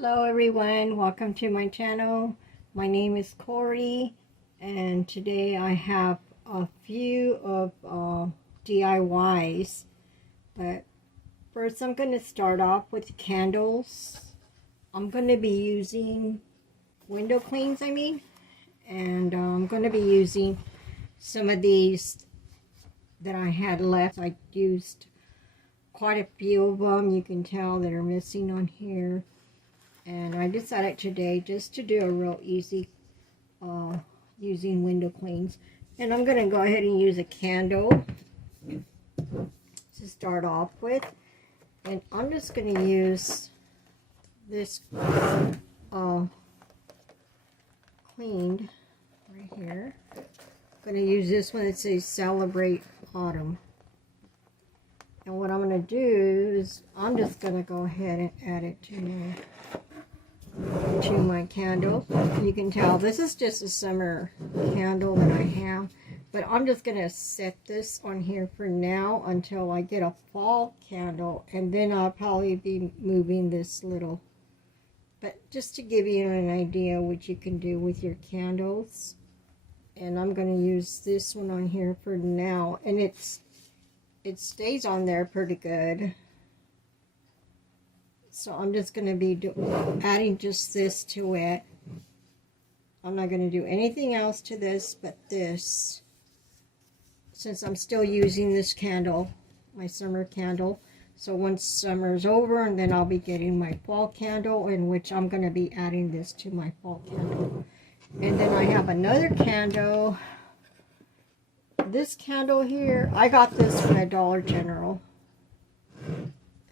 Hello everyone, welcome to my channel. My name is Corey and today I have a few of DIYs, but first I'm going to start off with candles. I'm going to be using window cleans and I'm going to be using some of these that I had left. I used quite a few of them, you can tell that are missing on here. And I decided today just to do a real easy using window cleans. And I'm going to go ahead and use a candle to start off with. And I'm just going to use this cleaned right here. I'm going to use this one that says Celebrate Autumn. And what I'm going to do is I'm just going to go ahead and add it to my candle. You can tell this is just a summer candle that I have, but I'm just going to set this on here for now until I get a fall candle, and then I'll probably be moving this little. But just to give you an idea what you can do with your candles, and I'm going to use this one on here for now, and it stays on there pretty good. So I'm just going to be adding just this to it. I'm not going to do anything else to this but this, since I'm still using this candle, my summer candle. So once summer's over, and then I'll be getting my fall candle, in which I'm going to be adding this to my fall candle. And then I have another candle. This candle here, I got this from Dollar General.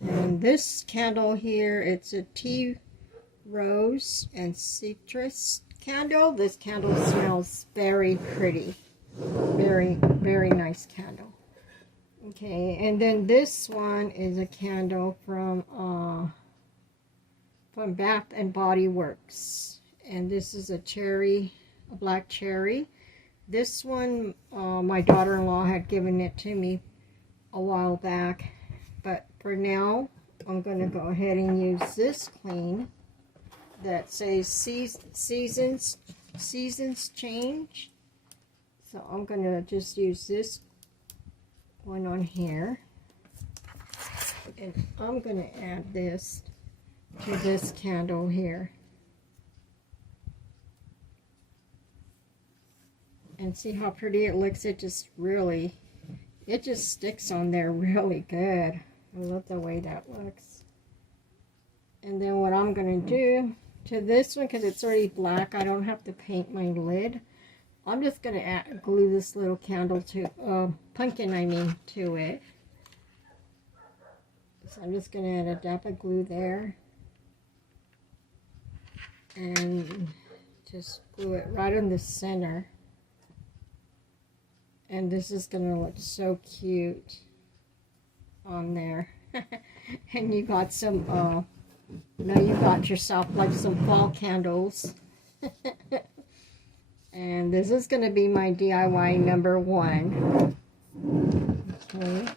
And this candle here, it's a tea rose and citrus candle. This candle smells very pretty. Very, very nice candle. Okay, and then this one is a candle from Bath and Body Works. And this is a black cherry. This one, my daughter-in-law had given it to me a while back. But for now, I'm going to go ahead and use this clean that says seasons change. So I'm going to just use this one on here. And I'm going to add this to this candle here. And see how pretty it looks? It just sticks on there really good. I love the way that looks. And then what I'm going to do to this one, because it's already black, I don't have to paint my lid. I'm just going to glue this little candle to, pumpkin to it. So I'm just going to add a dab of glue there. And just glue it right in the center. And this is going to look so cute on there. And you got some now you got yourself like some fall candles. And this is going to be my DIY number 1. Okay,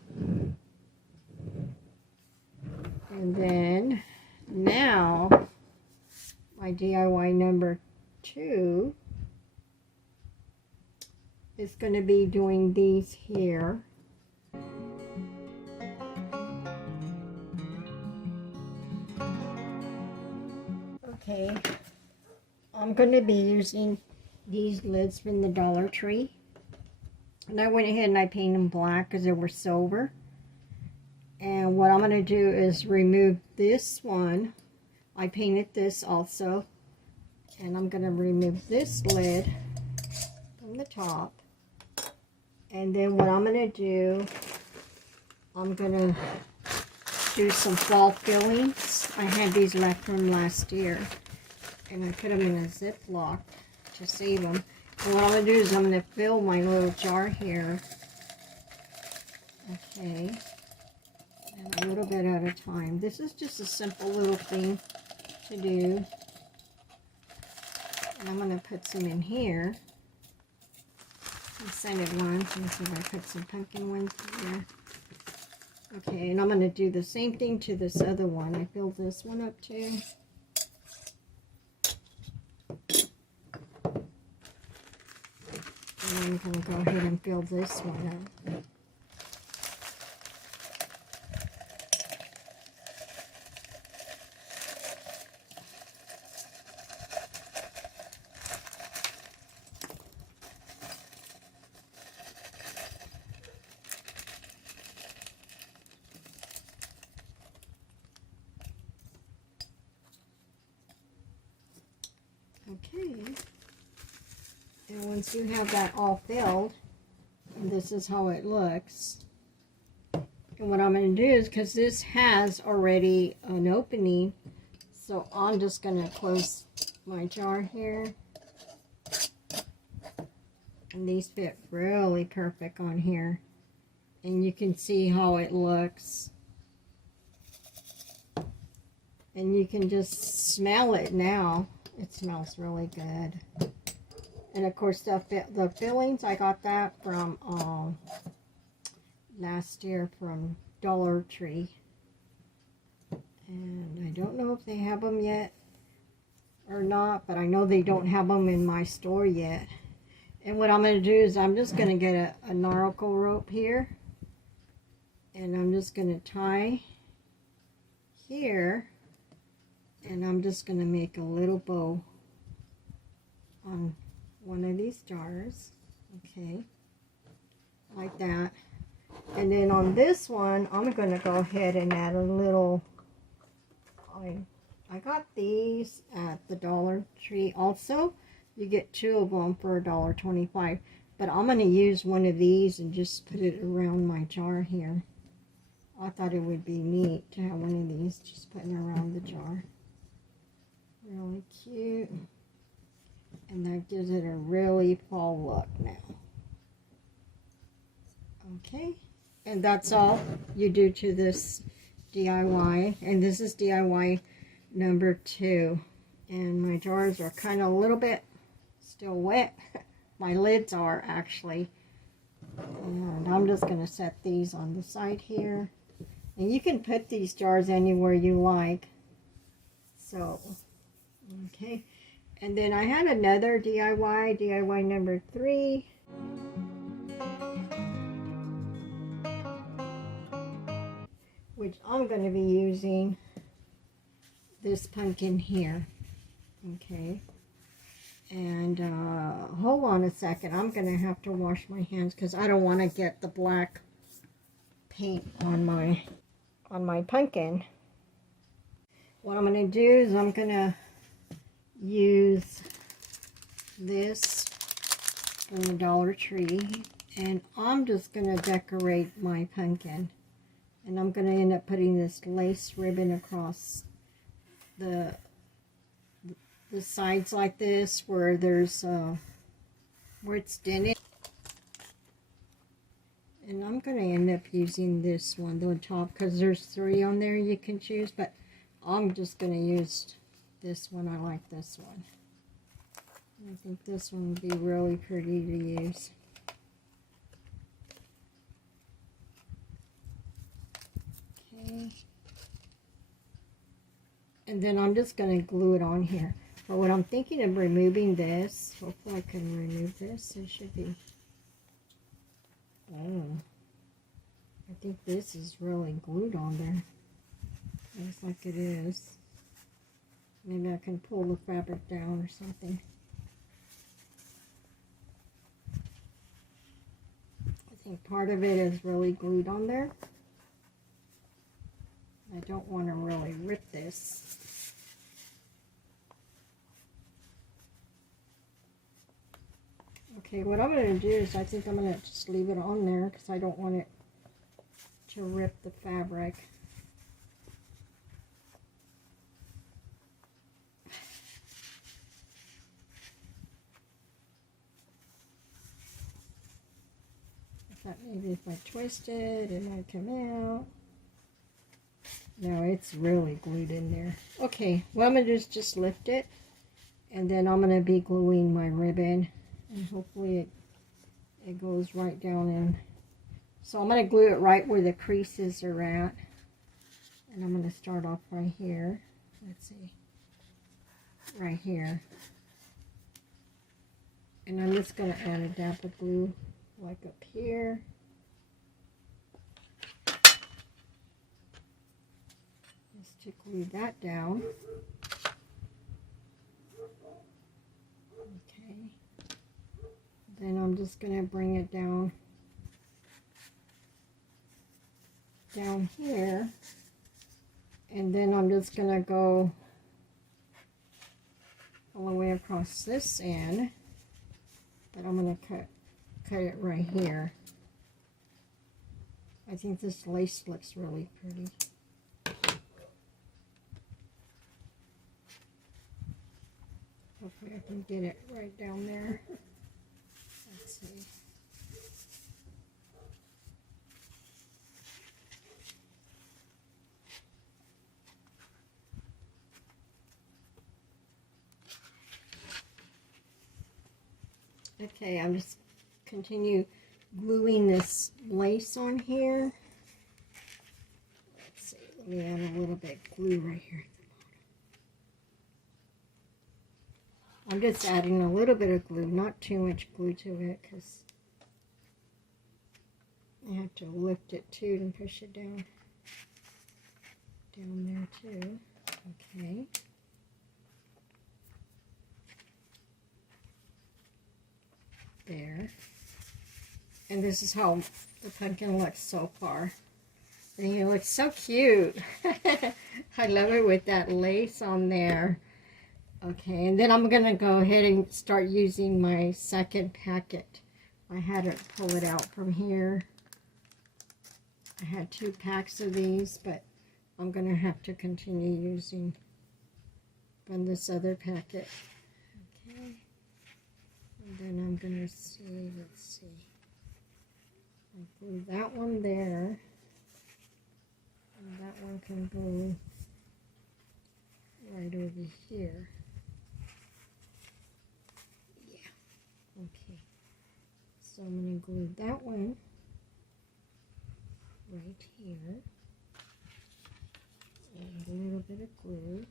and then now my DIY number 2 is going to be doing these here. Okay, I'm going to be using these lids from the Dollar Tree. And I went ahead and I painted them black because they were silver. And what I'm going to do is remove this one. I painted this also. And I'm going to remove this lid from the top. And then what I'm going to do, I'm going to do some fall fillings. I had these left from last year, and I put them in a Ziploc to save them. And what I'm going to do is I'm going to fill my little jar here. Okay, and a little bit at a time. This is just a simple little thing to do. And I'm going to put some in here. Scented ones. Let me see if I put some pumpkin ones in there. Okay, and I'm going to do the same thing to this other one. I filled this one up too. And I'm going to go ahead and fill this one up. Okay, and once you have that all filled, this is how it looks. And what I'm going to do is, because this has already an opening, so I'm just going to close my jar here. And these fit really perfect on here. And you can see how it looks. And you can just smell it now. It smells really good. And of course the fillings, I got that from last year from Dollar Tree. And I don't know if they have them yet or not, but I know they don't have them in my store yet. And what I'm going to do is I'm just going to get a narco rope here. And I'm just going to tie here. And I'm just going to make a little bow on one of these jars. Okay. Like that. And then on this one, I'm going to go ahead and add a little... I got these at the Dollar Tree also. You get 2 of them for $1.25. But I'm going to use one of these and just put it around my jar here. I thought it would be neat to have one of these just putting around the jar. Really cute. And that gives it a really fall look now. Okay. And that's all you do to this DIY. And this is DIY number 2. And my jars are kind of a little bit still wet. My lids are actually. And I'm just going to set these on the side here. And you can put these jars anywhere you like. So, okay. And then I had another DIY number 3. Which I'm going to be using this pumpkin here. Okay. And hold on a second. I'm going to have to wash my hands because I don't want to get the black paint on my pumpkin. What I'm going to do is I'm going to use this from the Dollar Tree. And I'm just going to decorate my pumpkin. And I'm going to end up putting this lace ribbon across the sides like this, where there's where it's dented. And I'm going to end up using this one, the top, because there's 3 on there you can choose. But I'm just going to use this one. I like this one. I think this one would be really pretty to use. And then I'm just going to glue it on here. But what I'm thinking of removing this, hopefully I can remove this. It should be, oh, I think this is really glued on there. Looks like it is. Maybe I can pull the fabric down or something. I think part of it is really glued on there. I don't want to really rip this. Okay, what I'm going to do is I think I'm going to just leave it on there because I don't want it to rip the fabric. I thought maybe if I twist it, it might come out. No, it's really glued in there. Okay, what I'm going to do is just lift it. And then I'm going to be gluing my ribbon. And hopefully it goes right down in. So I'm going to glue it right where the creases are at. And I'm going to start off right here. Let's see. Right here. And I'm just going to add a dab of glue like up here. Just to glue that down. Okay. Then I'm just going to bring it down here. And then I'm just going to go all the way across this end. But I'm going to cut it right here. I think this lace looks really pretty. Hopefully I can get it right down there. Let's see. Okay, I'm just continue gluing this lace on here. Let's see, let me add a little bit of glue right here at the bottom. I'm just adding a little bit of glue, not too much glue to it, because I have to lift it too and push it down there too. Okay. There. And this is how the pumpkin looks so far. And it looks so cute. I love it with that lace on there. Okay, and then I'm going to go ahead and start using my second packet. I had to pull it out from here. I had 2 packs of these, but I'm going to have to continue using from this other packet. Okay. And then I'm going to see, let's see. I glue that one there. And that one can go right over here. Yeah. Okay. So I'm going to glue that one right here. And a little bit of glue.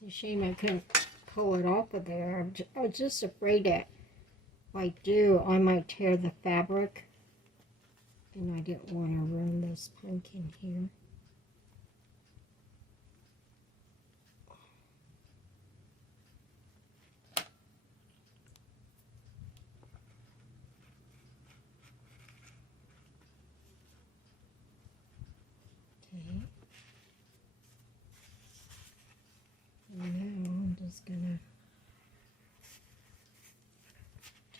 It's a shame I couldn't pull it off of there. I was just afraid that if I do, I might tear the fabric. And I didn't want to ruin this pumpkin here. Okay. And now I'm just gonna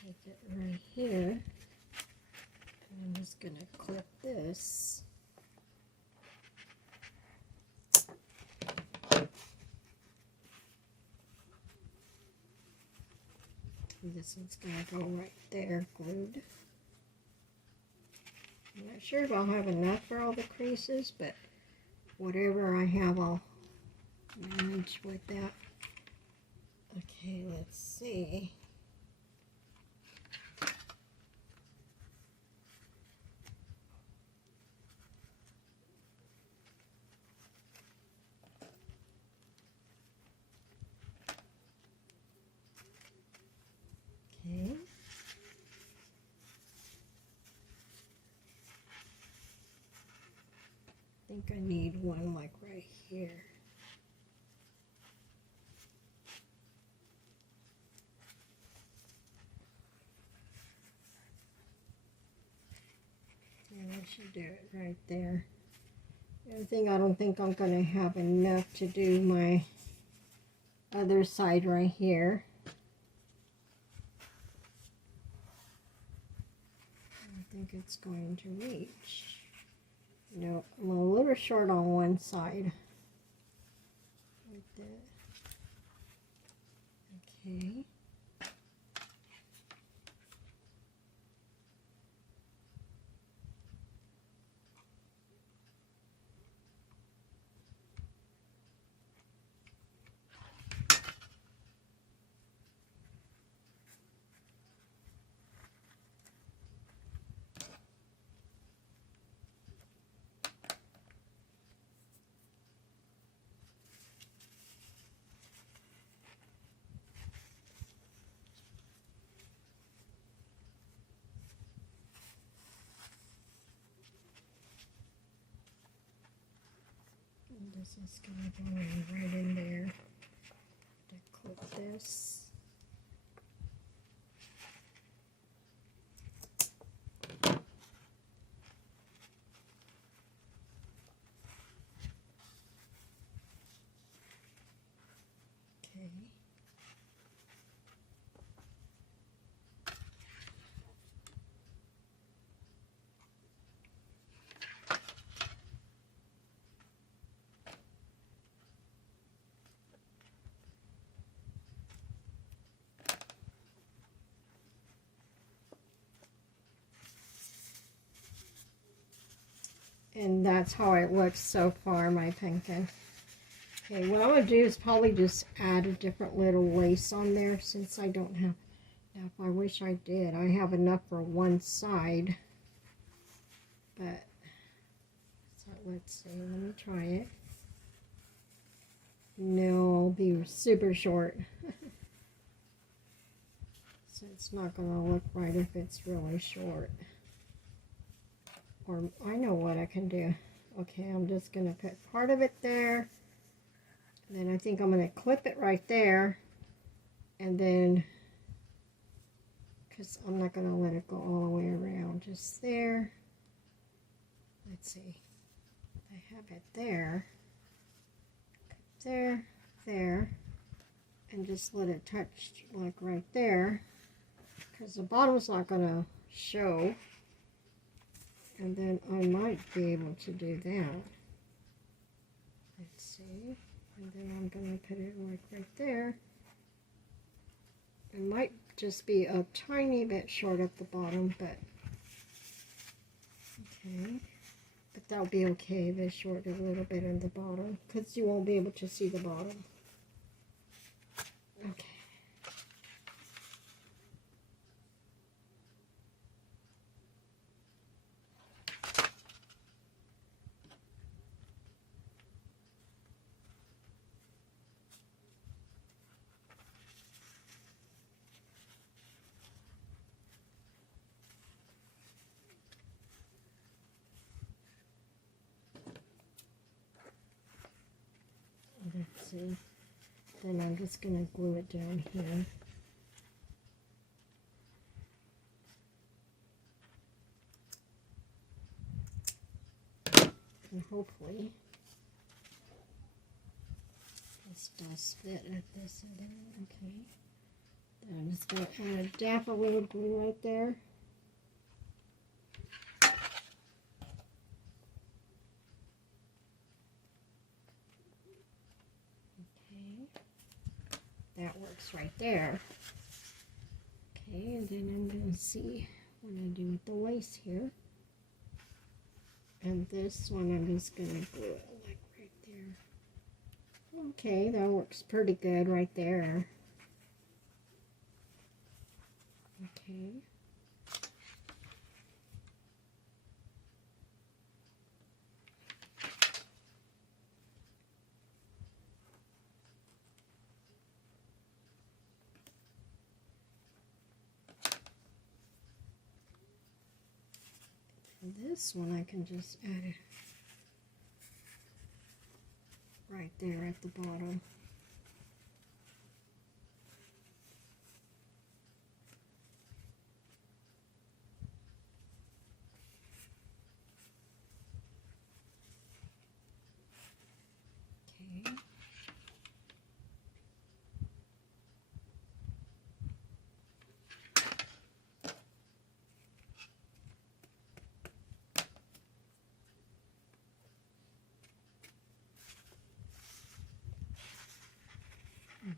take it right here. And I'm just gonna clip this. And this one's gonna go right there, glued. I'm not sure if I'll have enough for all the creases, but whatever I have, I'll manage with that. Okay, let's see. Okay. I think I need one like right here. Yeah, that should do it right there. The other thing, I don't think I'm going to have enough to do my other side right here. I think it's going to reach. No, I'm a little short on one side. Like that. Okay. this is going to go in right in there. To clip this. Okay. And that's how it looks so far, my pumpkin. Okay, what I'm going to do is probably just add a different little lace on there since I don't have enough. I wish I did. I have enough for one side. But, so let's see. Let me try it. No, I'll be super short. So it's not going to look right if it's really short. Or I know what I can do. Okay, I'm just going to put part of it there. And then I think I'm going to clip it right there. And then, because I'm not going to let it go all the way around. Just there. Let's see. I have it there. There, there. And just let it touch like right there. Because the bottom's not going to show. And then I might be able to do that. Let's see. And then I'm going to put it like right there. It might just be a tiny bit short at the bottom, but okay. But that'll be okay. They short a little bit in the bottom because you won't be able to see the bottom. Okay. Let's see. Then I'm just going to glue it down here. And hopefully this does fit at this end. Okay. Then I'm just going to add a dab of little glue right there. That works right there. Okay, and then I'm going to see what I do with the lace here. And this one I'm just going to glue it like right there. Okay, that works pretty good right there. Okay. This one I can just add it right there at the bottom. Okay.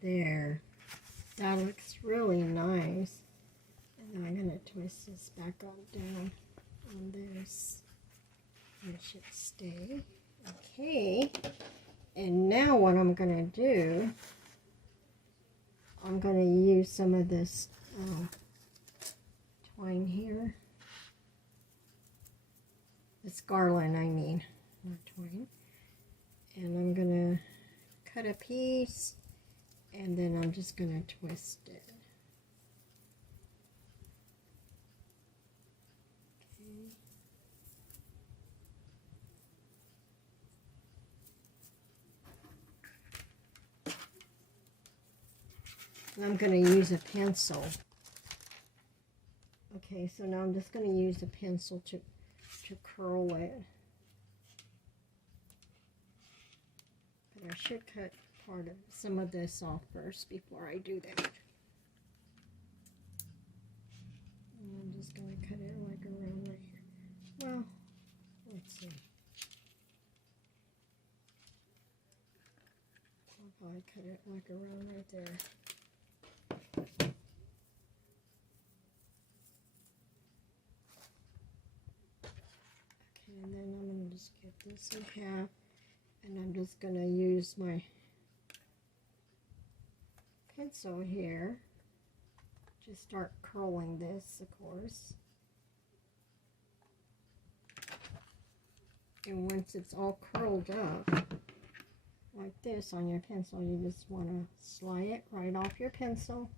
There. That looks really nice. And then I'm going to twist this back on down on this. It should stay. Okay. And now what I'm going to do, I'm going to use some of this twine here. This garland, I mean, not twine. And I'm going to cut a piece. And then I'm just going to twist it. Okay. I'm going to use a pencil. Okay, so now I'm just going to use a pencil to curl it. But I should cut some of this off first before I do that. And I'm just going to cut it like around right here. Well, let's see. I'll probably cut it like around right there. Okay, and then I'm going to just get this in half, and I'm just going to use my pencil here to start curling this, of course. And once it's all curled up like this on your pencil, you just want to slide it right off your pencil.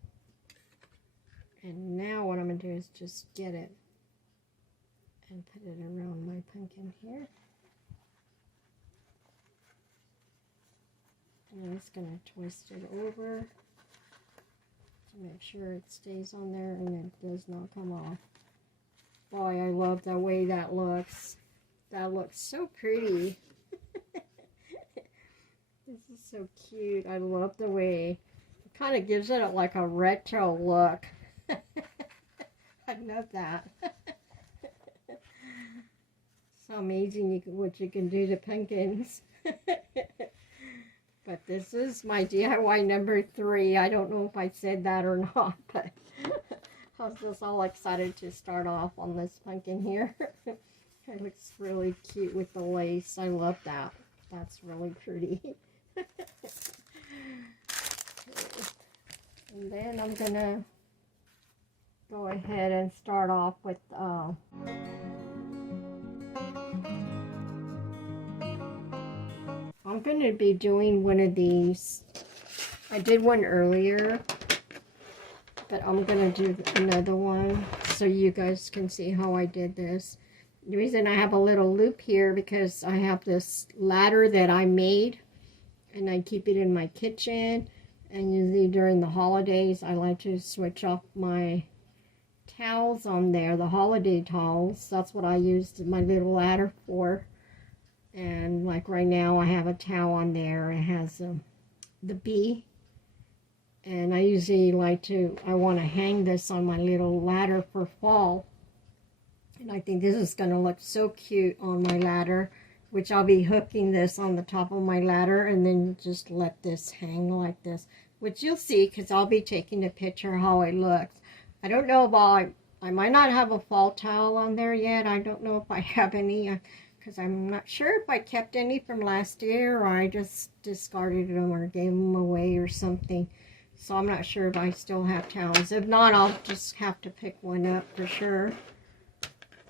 And now what I'm going to do is just get it and put it around my pumpkin here. And I'm just going to twist it over to make sure it stays on there and it does not come off. Boy, I love the way that looks. That looks so pretty. This is so cute. I love the way it kind of gives it like a retro look. I love that. So amazing what you can do to pumpkins. But this is my DIY number 3. I don't know if I said that or not, but I was just all excited to start off on this pumpkin here. It looks really cute with the lace. I love that. That's really pretty. And then I'm going to go ahead and start off with I'm going to be doing one of these. I did one earlier, but I'm going to do another one so you guys can see how I did this. The reason I have a little loop here because I have this ladder that I made and I keep it in my kitchen, and usually during the holidays I like to switch off my towels on there, the holiday towels. That's what I used my little ladder for. And like right now I have a towel on there. It has the bee, and I usually I want to hang this on my little ladder for fall. And I think this is going to look so cute on my ladder, which I'll be hooking this on the top of my ladder and then just let this hang like this, which you'll see because I'll be taking a picture how it looks. I don't know about, I might not have a fall towel on there yet. I don't know if I have any because I'm not sure if I kept any from last year or I just discarded them or gave them away or something. So I'm not sure if I still have towels. If not, I'll just have to pick one up for sure.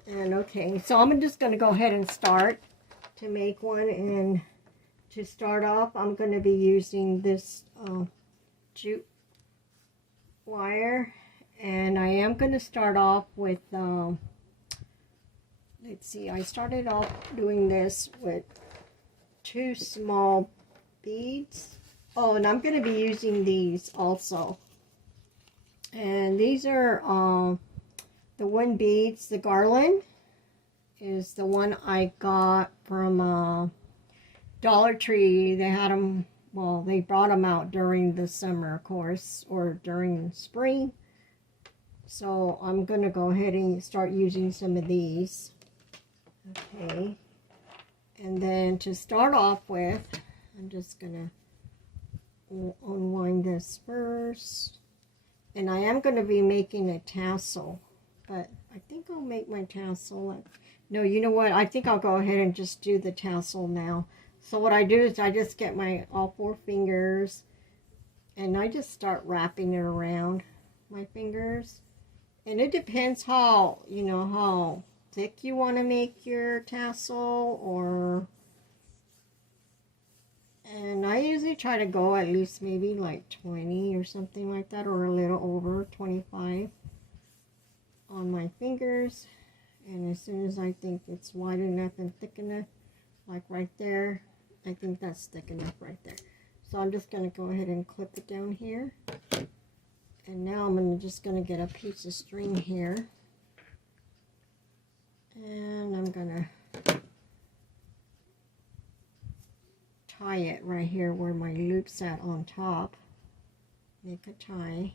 And okay, so I'm just going to go ahead and start to make one. And to start off, I'm going to be using this jute wire. And I am going to start off with, let's see, I started off doing this with 2 small beads. Oh, and I'm going to be using these also. And these are the one beads. The garland is the one I got from Dollar Tree. They had them, well, they brought them out during the summer, of course, or during spring. So I'm going to go ahead and start using some of these. Okay. And then to start off with, I'm just going to unwind this first. And I am going to be making a tassel. But I think I'll make my tassel. No, you know what? I think I'll go ahead and just do the tassel now. So what I do is I just get my all 4 fingers and I just start wrapping it around my fingers. And it depends how, you know, how thick you want to make your tassel, or, and I usually try to go at least maybe like 20 or something like that, or a little over 25 on my fingers. And as soon as I think it's wide enough and thick enough, like right there, I think that's thick enough right there. So I'm just going to go ahead and clip it down here. And now I'm just going to get a piece of string here. And I'm going to tie it right here where my loop's at on top. Make a tie.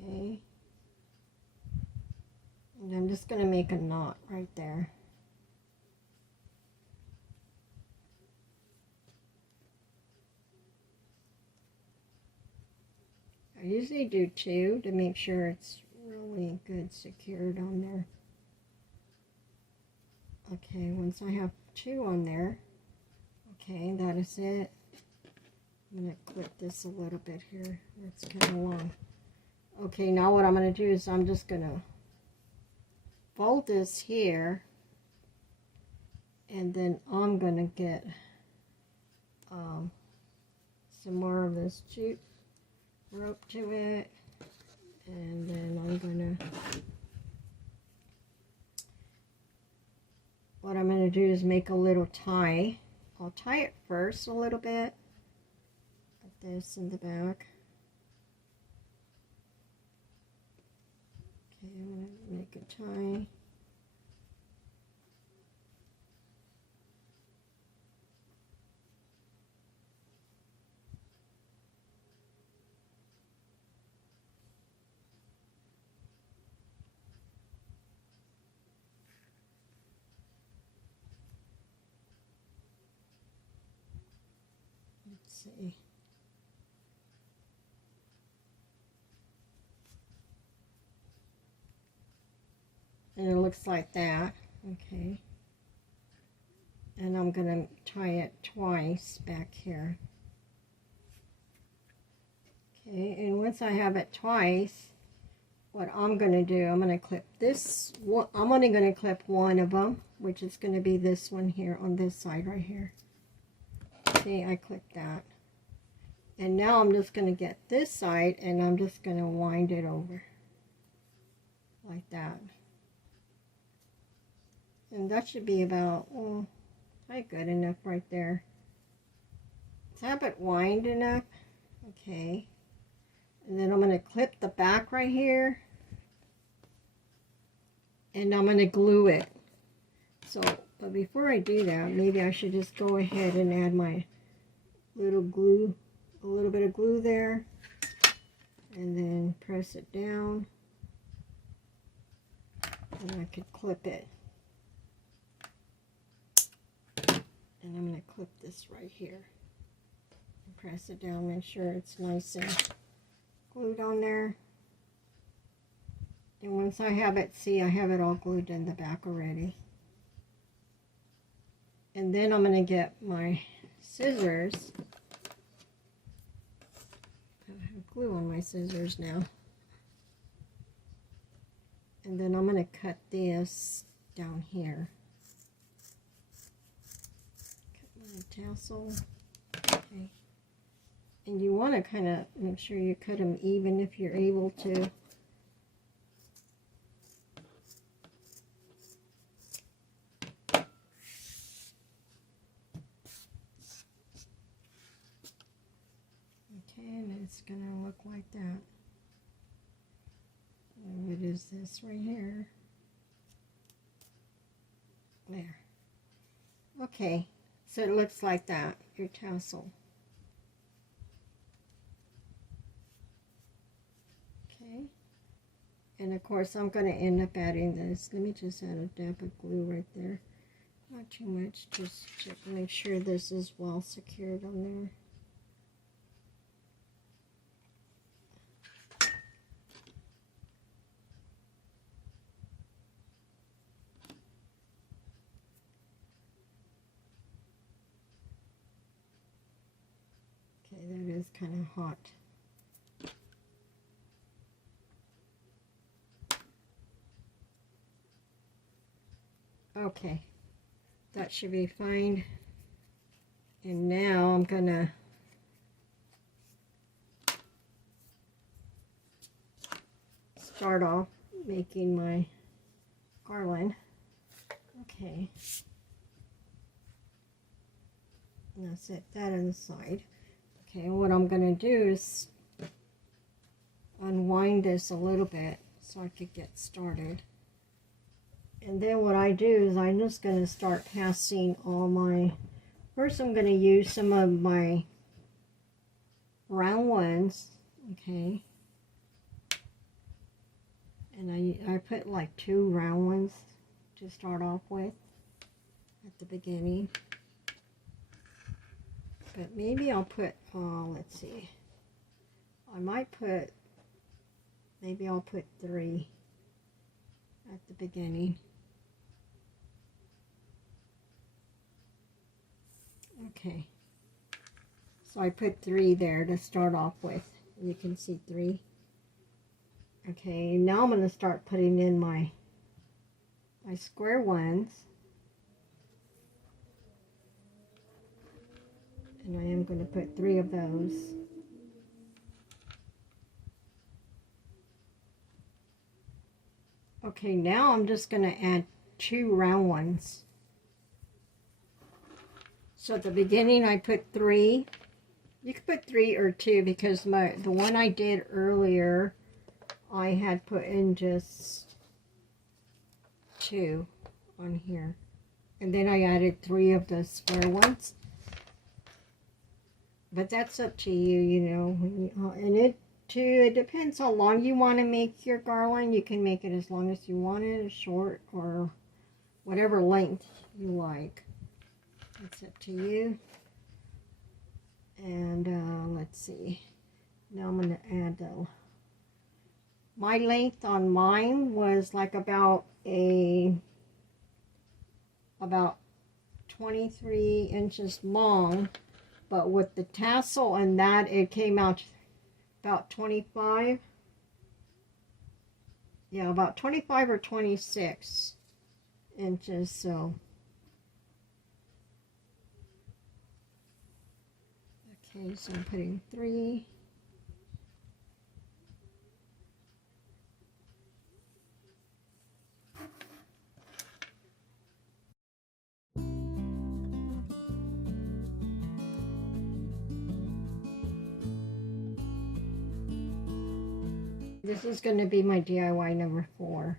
Okay. And I'm just going to make a knot right there. I usually do 2 to make sure it's really good secured on there. Okay, once I have 2 on there, okay, that is it. I'm going to clip this a little bit here. It's kind of long. Okay, now what I'm going to do is I'm just going to fold this here, and then I'm going to get some more of this jute rope to it, and then I'm going to, what I'm going to do is make a little tie. I'll tie it first a little bit, like this in the back. Okay, I'm going to make a tie. Let's see. And it looks like that. Okay. And I'm going to tie it twice back here. Okay, and once I have it twice, what I'm going to do, I'm going to clip this one. I'm only going to clip one of them, which is going to be this one here on this side right here. See, I clipped that. And now I'm just going to get this side and I'm just going to wind it over like that. And that should be about, oh, probably good enough right there. Have it wind enough. Okay. And then I'm going to clip the back right here. And I'm going to glue it. So, but before I do that, maybe I should just go ahead and add my little glue, a little bit of glue there. And then press it down. And I could clip it. And I'm going to clip this right here. And press it down, make sure it's nice and glued on there. And once I have it, see, I have it all glued in the back already. And then I'm going to get my scissors. I have glue on my scissors now. And then I'm going to cut this down here. Cut my tassel. Okay. And you want to kind of make sure you cut them even if you're able to. And it's going to look like that. And what is this right here? There. Okay, so it looks like that, your tassel. Okay, and of course I'm going to end up adding this. Let me just add a dab of glue right there. Not too much, just check, make sure this is well secured on there. Okay, that is kind of hot. Okay, that should be fine. And now I'm gonna start off making my garland. Okay. Now set that inside. Okay, what I'm going to do is unwind this a little bit so I could get started. And then what I do is I'm just going to start passing all my, first I'm going to use some of my round ones, okay, and I put like 2 round ones to start off with at the beginning, but maybe I'll put, let's see, I might put, maybe I'll put 3 at the beginning. Okay, so I put 3 there to start off with. You can see 3. Okay, now I'm going to start putting in my square ones. And I am going to put 3 of those. Okay, now I'm just going to add 2 round ones. So at the beginning I put 3. You could put 3 or 2 because the one I did earlier I had put in just 2 on here. And then I added 3 of the square ones. But that's up to you, you know. And it depends how long you want to make your garland. You can make it as long as you want it, as short, or whatever length you like. It's up to you. And let's see. Now I'm going to add my length on mine was like about 23 inches long, but with the tassel and that it came out about 25. Yeah, about 25 or 26 inches. So okay, so I'm putting 3. This is going to be my DIY number 4.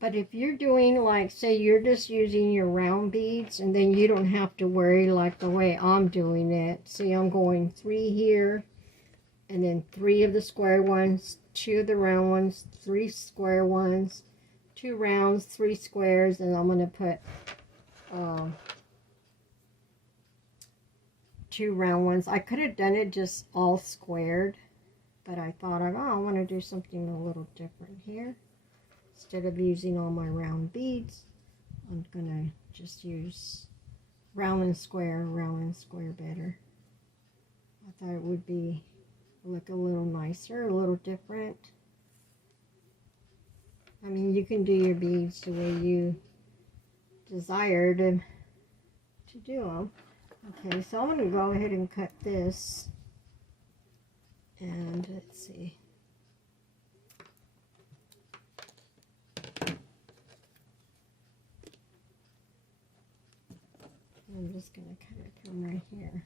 But if you're doing, like, say you're just using your round beads, and then you don't have to worry like the way I'm doing it. See, I'm going 3 here, and then 3 of the square ones, 2 of the round ones, 3 square ones, 2 rounds, 3 squares, and I'm going to put 2 round ones. I could have done it just all squared, but I thought, I want to do something a little different here. Instead of using all my round beads, I'm going to just use round and square better. I thought it would look a little nicer, a little different. I mean, you can do your beads the way you desire to do them. Okay, so I'm going to go ahead and cut this. And let's see. I'm just going to cut it from right here.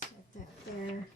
Set that there.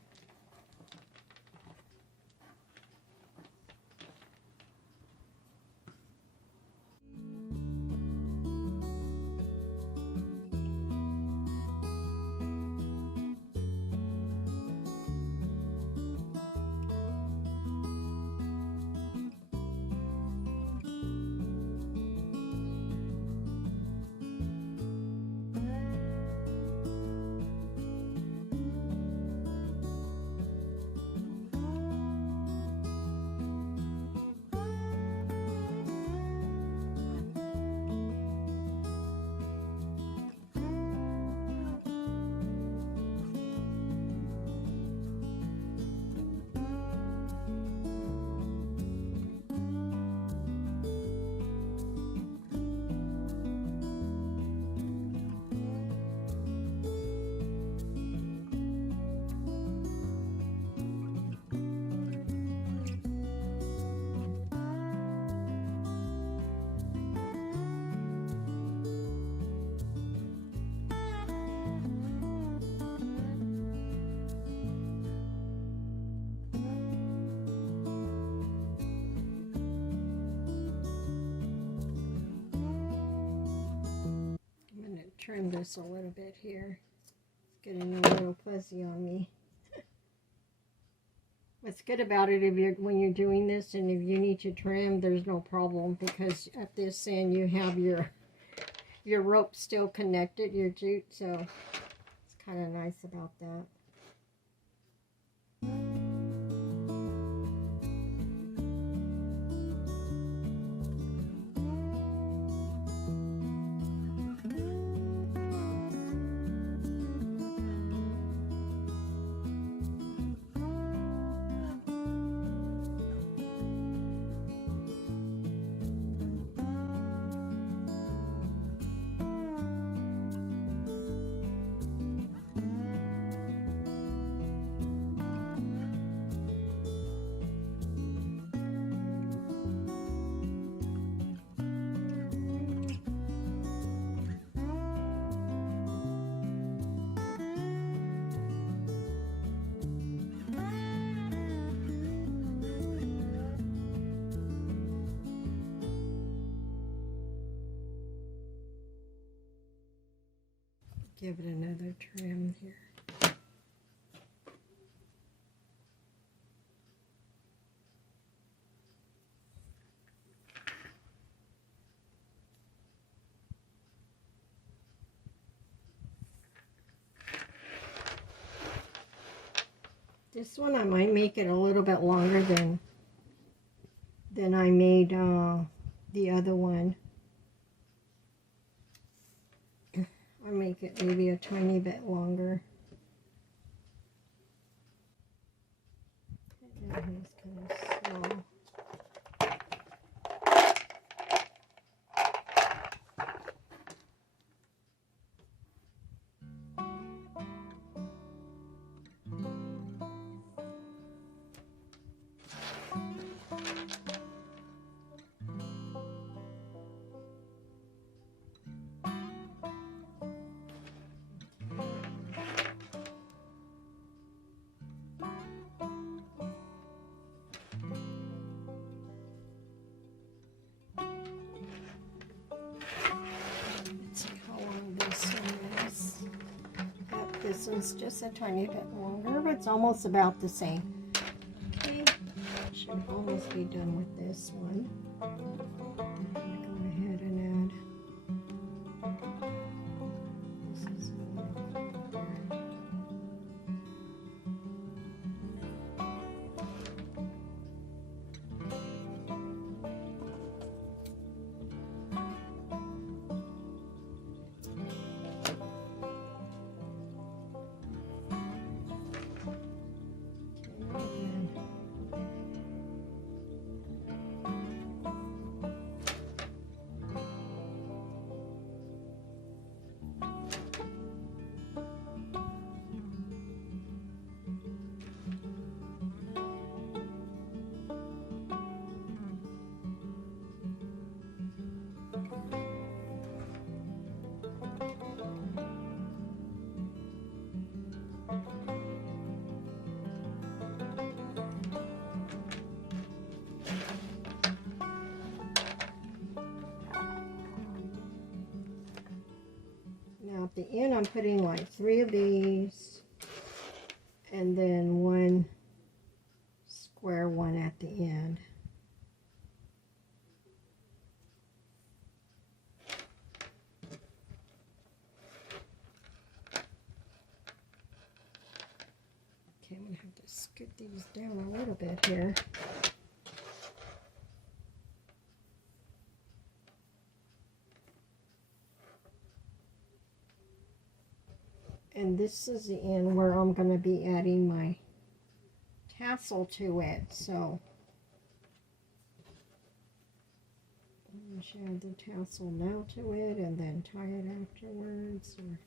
trim this a little bit here. It's getting a little fuzzy on me. What's good about it, when you're doing this and if you need to trim, there's no problem, because at this end you have your rope still connected, your jute, so it's kind of nice about that. Give it another trim here. This one I might make it a little bit longer than I made the other one. I'll make it maybe a tiny bit longer. And he's kind of slow. This one's just a tiny bit longer, but it's almost about the same. Okay, should almost be done with this one. I'm going to go ahead and add. This is a little closer. Now at the end I'm putting like 3 of these and then one square one at the end. Okay, I'm going to have to scoot these down a little bit here. And this is the end where I'm going to be adding my tassel to it. So I'm just add the tassel now to it and then tie it afterwards. Or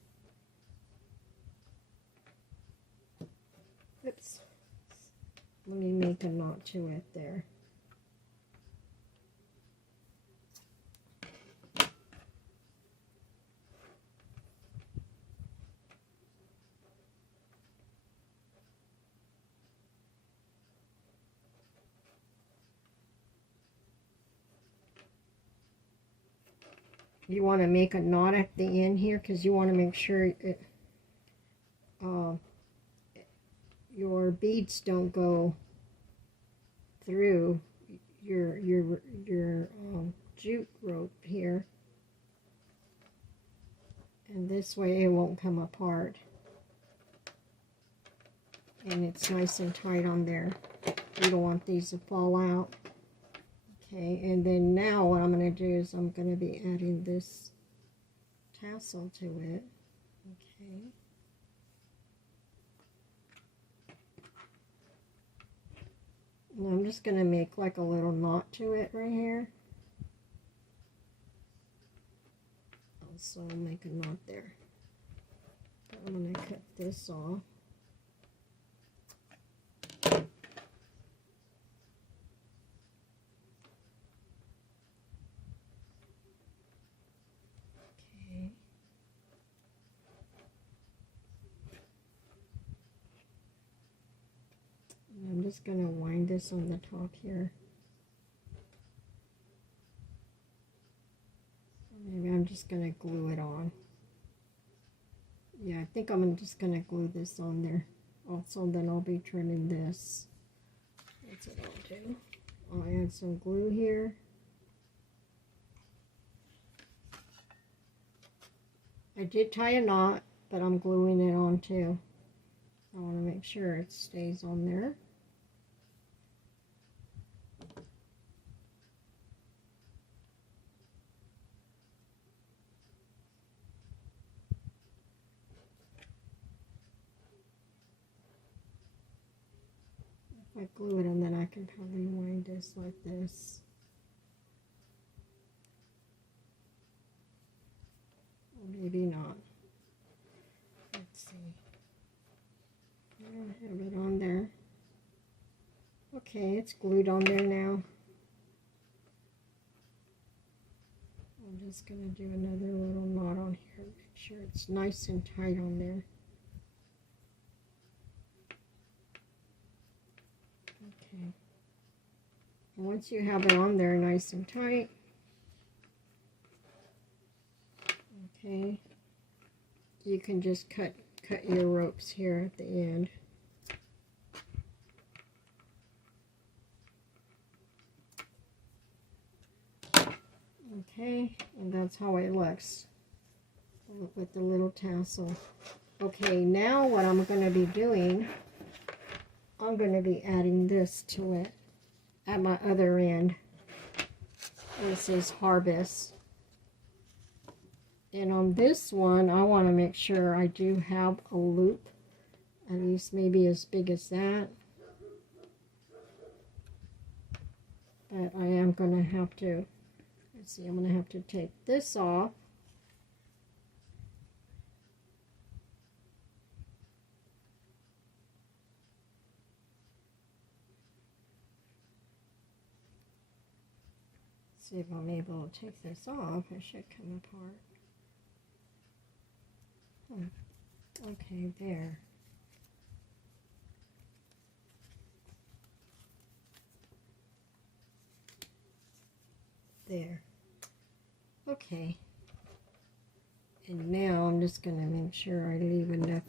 oops, let me make a knot to it there. you want to make a knot at the end here because you want to make sure it, your beads don't go through your jute rope here, and this way it won't come apart and it's nice and tight on there. You don't want these to fall out. Okay, and then now what I'm going to do is I'm going to be adding this tassel to it. Okay. And I'm just going to make like a little knot to it right here. Also make a knot there. But I'm going to cut this off. I'm just going to wind this on the top here. Maybe I'm just going to glue it on. Yeah, I think I'm just going to glue this on there. Also, then I'll be trimming this. That's what I'll do. I'll add some glue here. I did tie a knot, but I'm gluing it on too. I want to make sure it stays on there. If I glue it on, then I can probably wind this like this. Or maybe not. Let's see. I have it on there. Okay, it's glued on there now. I'm just going to do another little knot on here. Make sure it's nice and tight on there. Okay. And once you have it on there nice and tight, okay, you can just cut your ropes here at the end. Okay, and that's how it looks with the little tassel. Okay, now what I'm going to be doing, I'm going to be adding this to it at my other end. This is Harvest. And on this one, I want to make sure I do have a loop, at least maybe as big as that. But I am going to have to, let's see, I'm going to have to take this off. See if I'm able to take this off. It should come apart. Okay, there. There. Okay. And now I'm just going to make sure I leave enough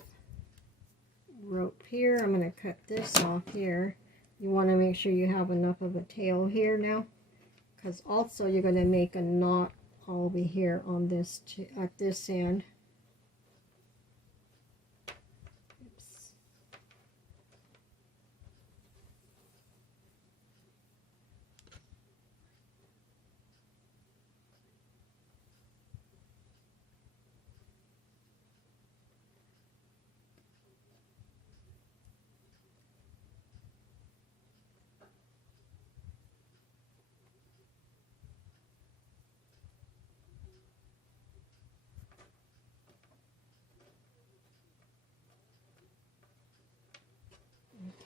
rope here. I'm going to cut this off here. You want to make sure you have enough of a tail here now, because also you're going to make a knot over here on this at this end. Oops.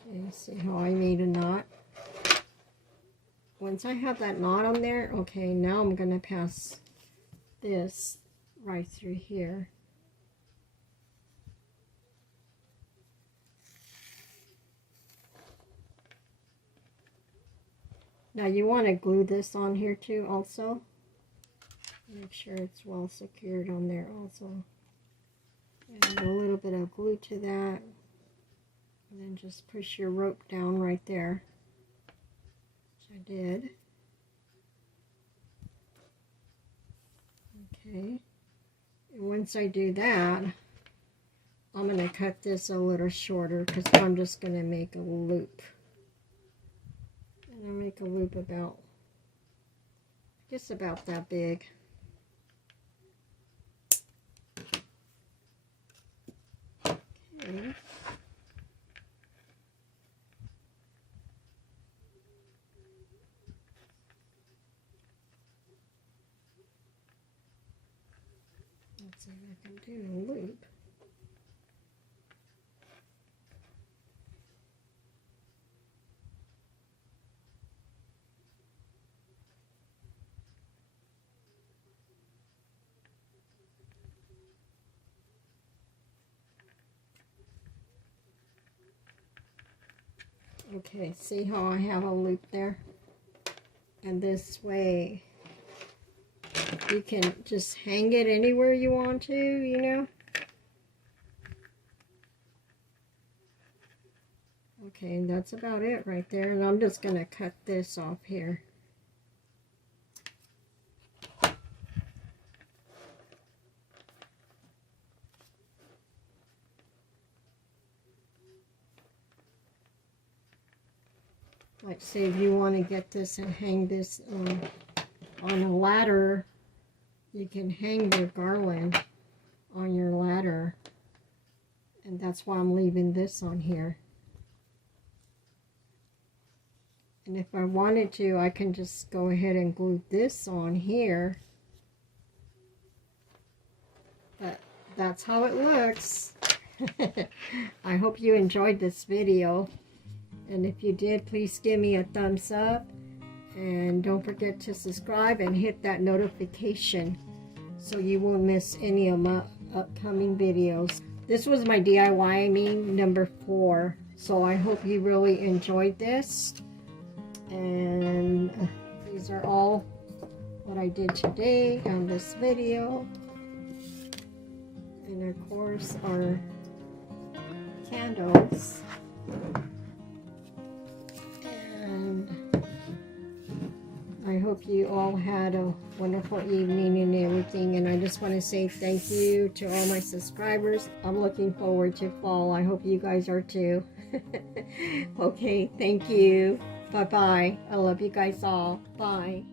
Okay, see how I made a knot? Once I have that knot on there, okay, now I'm going to pass this right through here. Now you want to glue this on here too also. Make sure it's well secured on there also. Add a little bit of glue to that. And then just push your rope down right there, which I did. Okay. And once I do that, I'm going to cut this a little shorter because I'm just going to make a loop. And I'll make a loop about, I guess about that big. Okay. Let's see if I can do a loop. Okay, see how I have a loop there? And this way you can just hang it anywhere you want to, you know? Okay, and that's about it right there. And I'm just going to cut this off here. Like, say if you want to get this and hang this on a ladder, you can hang the garland on your ladder. And that's why I'm leaving this on here. And if I wanted to, I can just go ahead and glue this on here. But that's how it looks. I hope you enjoyed this video. And if you did, please give me a thumbs up. And don't forget to subscribe and hit that notification so you won't miss any of my upcoming videos. This was my DIY number 4. So I hope you really enjoyed this. And these are all what I did today on this video. And of course our candles. I hope you all had a wonderful evening and everything, and I just want to say thank you to all my subscribers. I'm looking forward to fall. I hope you guys are too. Okay, thank you. Bye-bye. I love you guys all. Bye.